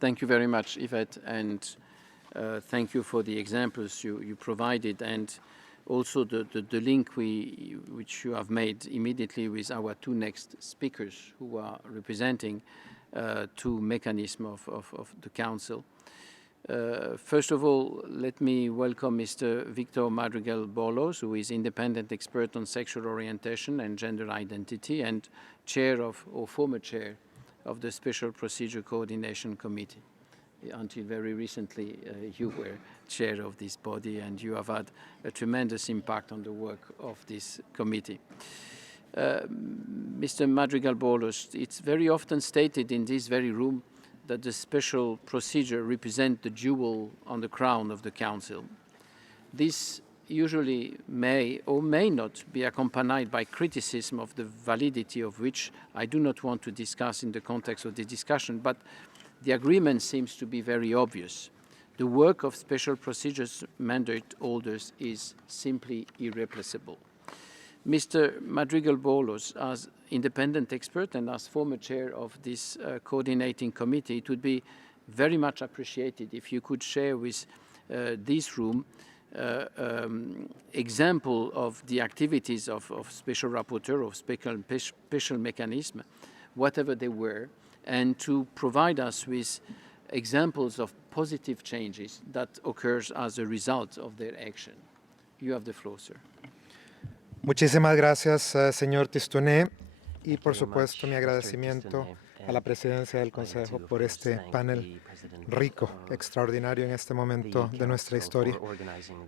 Thank you very much, Yvette, and thank you for the examples you provided, and also the link which you have made immediately with our two next speakers who are representing two mechanisms of the Council. First of all, let me welcome Mr. Victor Madrigal-Borlos, who is independent expert on sexual orientation and gender identity and chair of, or former chair of the Special Procedure Coordination Committee. Until very recently, you were chair of this body, and you have had a tremendous impact on the work of this committee. Mr. Madrigal-Borlos, it's very often stated in this very room that the special procedure represents the jewel on the crown of the Council. This usually may or may not be accompanied by criticism of the validity of which I do not want to discuss in the context of the discussion, but the agreement seems to be very obvious. The work of special procedures mandate holders is simply irreplaceable. Mr. Madrigal-Borlos, as independent expert and as former chair of this coordinating committee, it would be very much appreciated if you could share with this room example of the activities of special rapporteur, of special mechanism, whatever they were, and to provide us with examples of positive changes that occurs as a result of their action. You have the floor, sir. Muchísimas gracias, señor Tistounet, y por supuesto mi agradecimiento a la presidencia del Consejo por este panel rico, extraordinario en este momento de nuestra historia.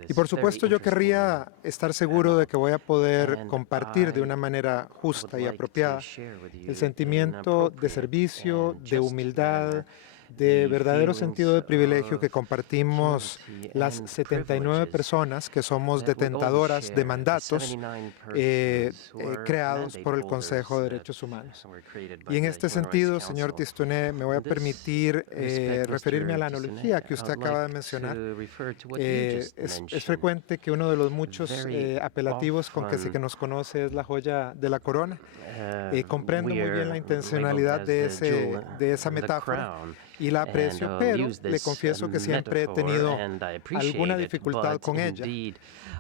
Y por supuesto yo querría estar seguro de que voy a poder compartir de una manera justa y apropiada el sentimiento de servicio, de humildad, de verdadero sentido de privilegio que compartimos las 79 personas que somos detentadoras de mandatos creados por el Consejo de Derechos Humanos. Y en este sentido, señor Tistounet, me voy a permitir referirme a la analogía que usted acaba de mencionar. Es frecuente que uno de los muchos apelativos con que se nos conoce es la joya de la corona. Comprendo muy bien la intencionalidad de esa metáfora y la aprecio, pero le confieso que siempre he tenido alguna dificultad con ella,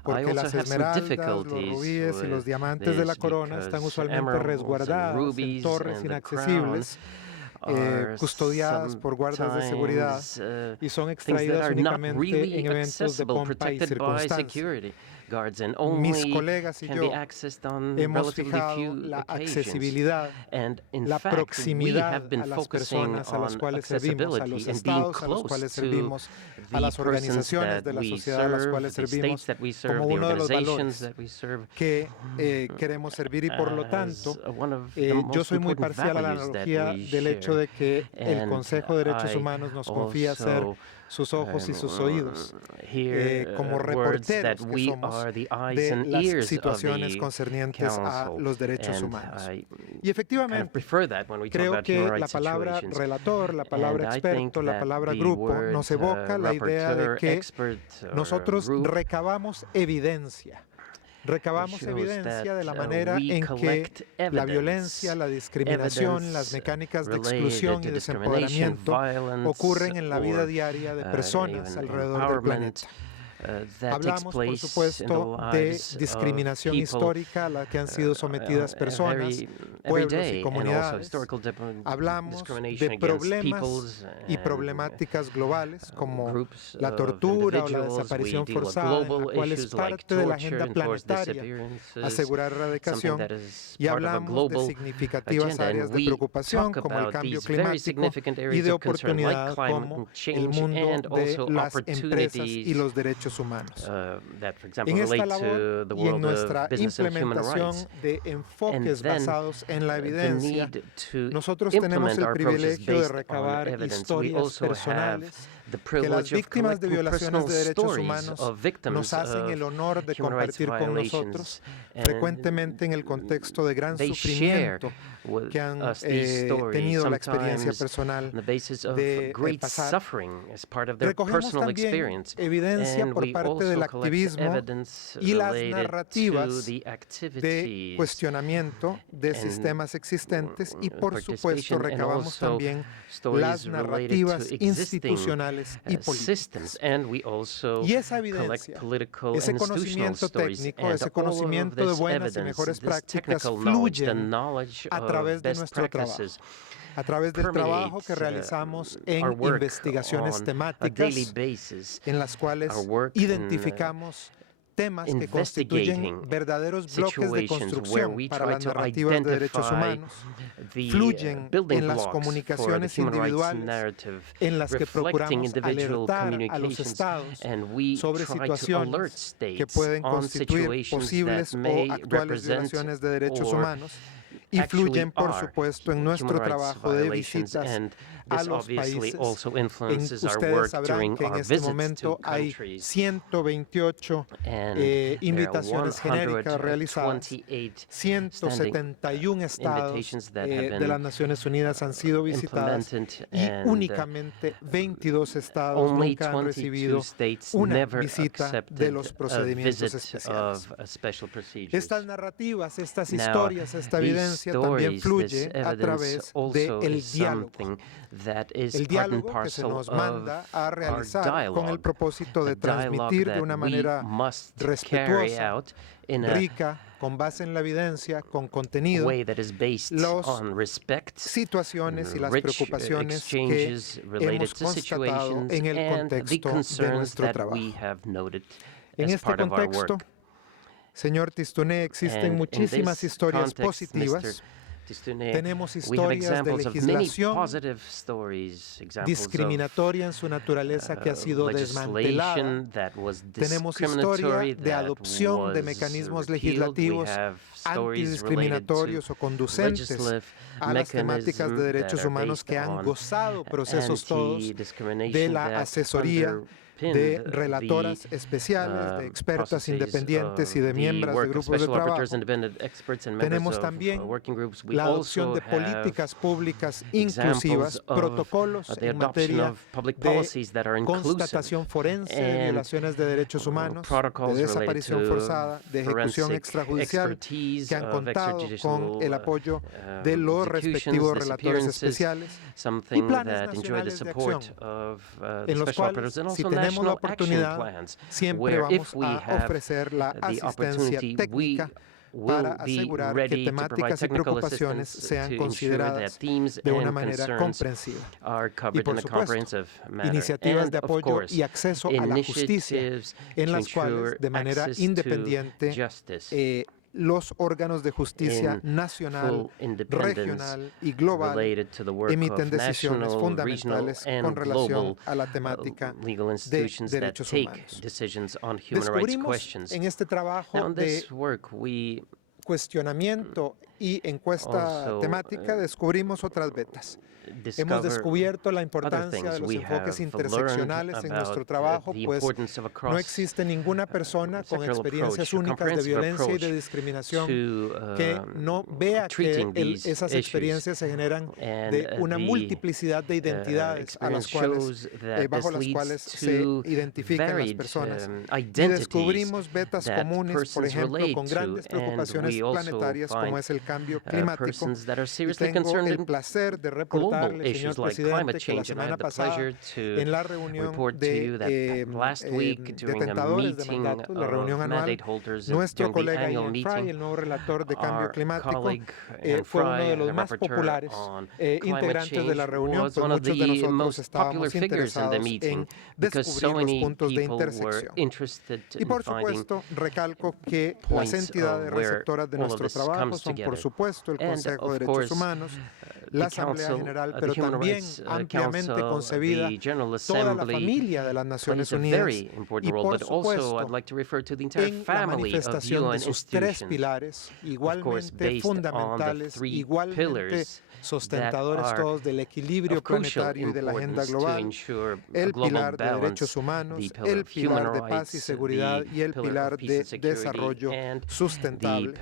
porque las esmeraldas, los rubíes y los diamantes de la corona están usualmente resguardados en torres inaccesibles, custodiadas por guardas de seguridad y son extraídas únicamente en eventos de pompa y circunstancia. Mis colegas y yo hemos fijado la accesibilidad, la proximidad a las personas a las cuales servimos, a los estados a los cuales servimos, a las organizaciones de la sociedad a las cuales servimos, como uno de los valores que queremos servir. Y por lo tanto, yo soy muy parcial a la analogía del hecho de que el Consejo de Derechos Humanos nos confía ser sus ojos y sus oídos, como reporteros que somos de las situaciones concernientes a los derechos humanos. Y efectivamente, creo que la palabra relator, la palabra experto, la palabra grupo nos evoca la idea de que nosotros recabamos evidencia. Recabamos evidencia de la manera en que la violencia, la discriminación, las mecánicas de exclusión y desempoderamiento ocurren en la vida diaria de personas alrededor del planeta. Hablamos, por supuesto, de discriminación histórica a la que han sido sometidas personas, pueblos y comunidades. Hablamos de problemas y problemáticas globales como la tortura o la desaparición forzada, en la cual es parte de la agenda planetaria asegurar erradicación. Y hablamos de significativas áreas de preocupación como el cambio climático y de oportunidad como el mundo de las empresas y los derechos humanos. En esta labor y en nuestra implementación de enfoques basados en la evidencia, nosotros tenemos el privilegio de recabar historias personales que las víctimas de violaciones de derechos humanos nos hacen el honor de compartir con nosotros, frecuentemente en el contexto de gran sufrimiento que han tenido la experiencia personal de pasar. Recogemos también evidencia por parte del activismo y las narrativas de cuestionamiento de sistemas temas existentes y, por supuesto, recabamos también las narrativas institucionales y políticas. Y esa evidencia, ese conocimiento técnico, ese conocimiento de buenas y mejores prácticas fluyen a través de nuestro trabajo, a través del trabajo que realizamos en investigaciones temáticas, en las cuales identificamos temas que constituyen verdaderos bloques de construcción para las narrativas de derechos humanos, fluyen en las comunicaciones individuales en las que procuramos alertar a los estados sobre situaciones que pueden constituir posibles o actuales violaciones de derechos humanos, y fluyen, por supuesto, en nuestro trabajo de visitas a los países. Ustedes sabrán que en este momento hay 128 invitaciones genéricas realizadas, 171 estados de las Naciones Unidas han sido visitados y únicamente 22 estados nunca han recibido una visita de los procedimientos especiales. Estas narrativas, estas historias, esta evidencia también fluye a través del diálogo. El diálogo que se nos manda a realizar con el propósito de transmitir de una manera respetuosa, rica, con base en la evidencia, con contenido, las situaciones y las preocupaciones que hemos constatado en el contexto de nuestro trabajo. En este contexto, señor Tistounet, existen muchísimas historias positivas. Tenemos historias de legislación discriminatoria en su naturaleza que ha sido desmantelada. Tenemos historia de adopción de mecanismos legislativos antidiscriminatorios o conducentes a las temáticas de derechos humanos que han gozado procesos todos de la asesoría de relatoras especiales, de expertas independientes y de miembros de grupos de trabajo. Tenemos también la adopción de políticas públicas inclusivas, protocolos en materia de constatación forense de violaciones de derechos humanos, de desaparición forzada, de ejecución extrajudicial, que han contado con el apoyo de los respectivos relatores especiales y planes nacionales de acción, en los cuales, si tenemos la oportunidad, siempre vamos a ofrecer la asistencia técnica para asegurar que temáticas y preocupaciones sean consideradas de una manera comprensiva. Y, por supuesto, iniciativas de apoyo y acceso a la justicia, en las cuales, de manera independiente, los órganos de justicia nacional, regional y global emiten decisiones fundamentales con relación a la temática de derechos humanos. Descubrimos en este trabajo de cuestionamiento y encuesta temática, descubrimos otras vetas. Hemos descubierto la importancia de los enfoques interseccionales en nuestro trabajo, pues no existe ninguna persona con experiencias únicas de violencia y de discriminación que no vea que esas experiencias se generan de una multiplicidad de identidades a las cuales, bajo las cuales se identifican las personas. Y descubrimos vetas comunes, por ejemplo, con grandes preocupaciones planetarias como es el cambio climático. Y tengo el placer de reportarle, señor presidente, que la semana pasada, en la reunión de detentadores de mandato, la reunión anual, nuestro colega Ian Fry, el nuevo relator de cambio climático, fue uno de los más populares integrantes de la reunión, pues muchos de nosotros estábamos interesados en descubrir los puntos de intersección. Y, por supuesto, recalco que las entidades receptoras de nuestro trabajo son, por supuesto, el Consejo de Derechos Humanos, la Asamblea General, pero también ampliamente concebida toda la familia de las Naciones Unidas y, por supuesto, en la manifestación de sus tres pilares, igualmente fundamentales, igualmente sustentadores todos del equilibrio planetario y de la agenda global, el pilar de derechos humanos, el pilar de paz y seguridad y el pilar de desarrollo sustentable.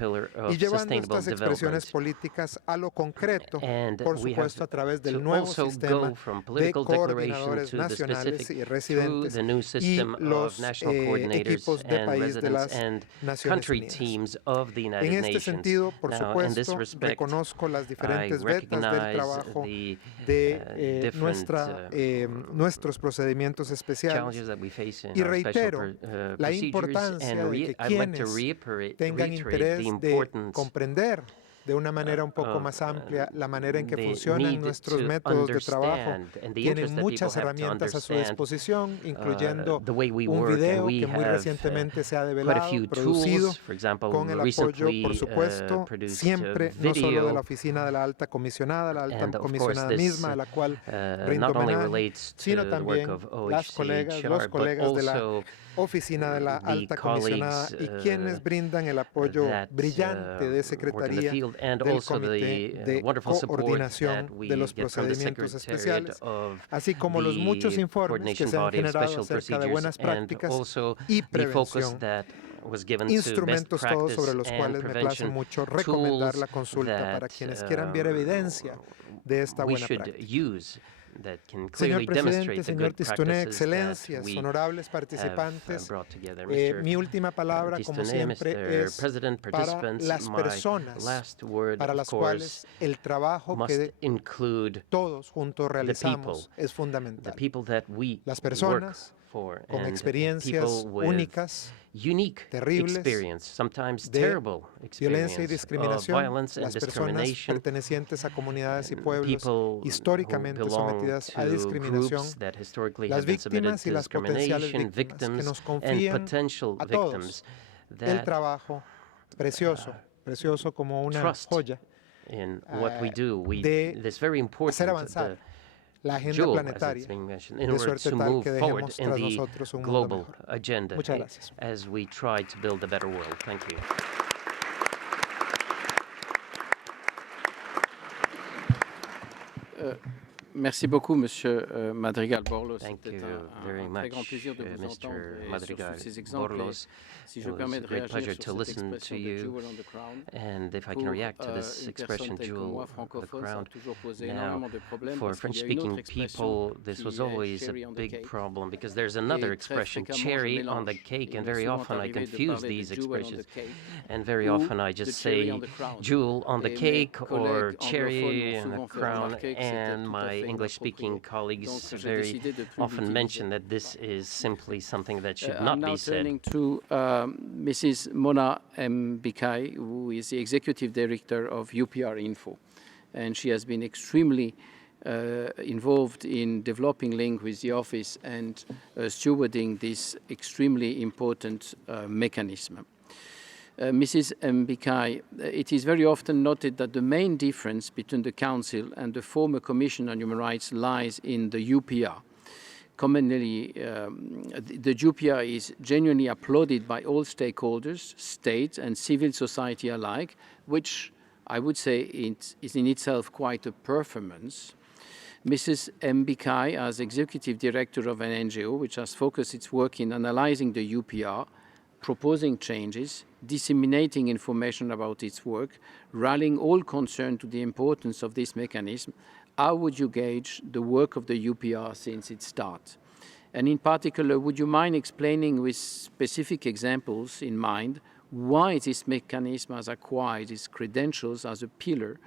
Y llevando estas expresiones políticas a lo concreto, por supuesto, a través del nuevo sistema de coordinadores nacionales y residentes y los equipos de país de las Naciones Unidas. En este sentido, por supuesto, reconozco las diferentes vetas del trabajo de nuestros procedimientos especiales y reitero la importancia de que quienes tengan interés de comprender de una manera un poco más amplia la manera en que funcionan nuestros métodos de trabajo. Tienen muchas herramientas a su disposición, incluyendo un video que muy recientemente se ha develado, producido con el apoyo, por supuesto, siempre no solo de la Oficina de la Alta Comisionada, la Alta Comisionada misma, a la cual brindo homenaje, sino también los colegas de la Oficina de la Alta Comisionada y quienes brindan el apoyo brillante de Secretaría del Comité de Coordinación de los Procedimientos Especiales, así como los muchos informes que se han generado acerca de buenas prácticas y prevención, instrumentos todos sobre los cuales me place mucho recomendar la consulta para quienes quieran ver evidencia de esta buena práctica. Señor Presidente, señor Tistounet, excelencias, honorables participantes, mi última palabra, como siempre, es para las personas para las cuales el trabajo que todos juntos realizamos es fundamental. Las personas con experiencias únicas, terribles, de violencia y discriminación, las personas pertenecientes a comunidades y pueblos históricamente sometidas a discriminación, las víctimas y las potenciales víctimas que nos confían a todos el trabajo precioso, precioso como una joya, de hacer avanzar la agenda planetaria, de suerte tal que dejemos tras nosotros un mundo mejor. Muchas gracias. Merci beaucoup, Monsieur Madrigal-Borlos. C'était un très grand plaisir de vous entendre sur ces exemples. Si je permets de réagir sur cette expression de jewel on the crown, and if I can react to this expression, jewel on the crown. Now, for French-speaking people, this was always a big problem because there's another expression, cherry on the cake, and very often I confuse these expressions. And very often I just say jewel on the cake or cherry on the crown, and my English-speaking colleagues very often mention that this is simply something that should not be said. I'm now turning to Mrs. Mona Mbikai, who is the Executive Director of UPR Info. And she has been extremely involved in developing link with the office and stewarding this extremely important mechanism. Mrs. Mbikai, it is very often noted that the main difference between the Council and the former Commission on Human Rights lies in the UPR. Commonly, the UPR is genuinely applauded by all stakeholders, state and civil society alike, which I would say it is in itself quite a performance. Mrs. Mbikai, as Executive Director of an NGO, which has focused its work in analyzing the UPR, proposing changes, disseminating information about its work, rallying all concerned to the importance of this mechanism, how would you gauge the work of the UPR since its start? And in particular, would you mind explaining with specific examples in mind why this mechanism has acquired its credentials as a pillar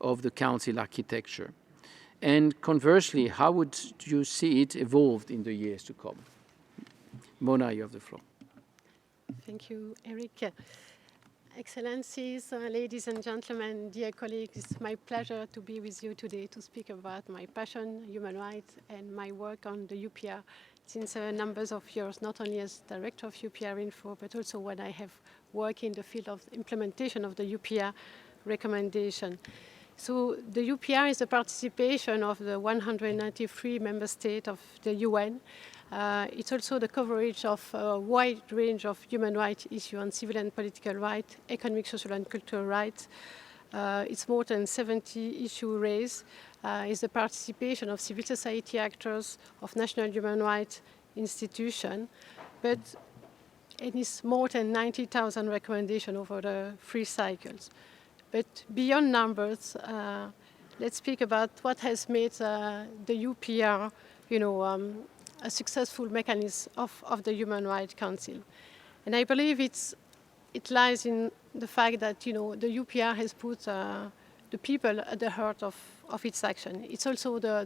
of the Council architecture? And conversely, how would you see it evolved in the years to come? Mona, you have the floor. Thank you, Eric. Excellencies, ladies and gentlemen, dear colleagues, it's my pleasure to be with you today to speak about my passion, human rights, and my work on the UPR since numbers of years, not only as director of UPR Info, but also when I have worked in the field of implementation of the UPR recommendation. So the UPR is the participation of the 193 member states of the UN. It's also the coverage of a wide range of human rights issues on civil and political rights, economic, social, and cultural rights. It's more than 70 issues raised. It's the participation of civil society actors, of national human rights institutions, but it is more than 90,000 recommendations over the 3 cycles. But beyond numbers, let's speak about what has made the UPR, a successful mechanism of the Human Rights Council. And I believe it lies in the fact that, the UPR has put the people at the heart of its action. It's also the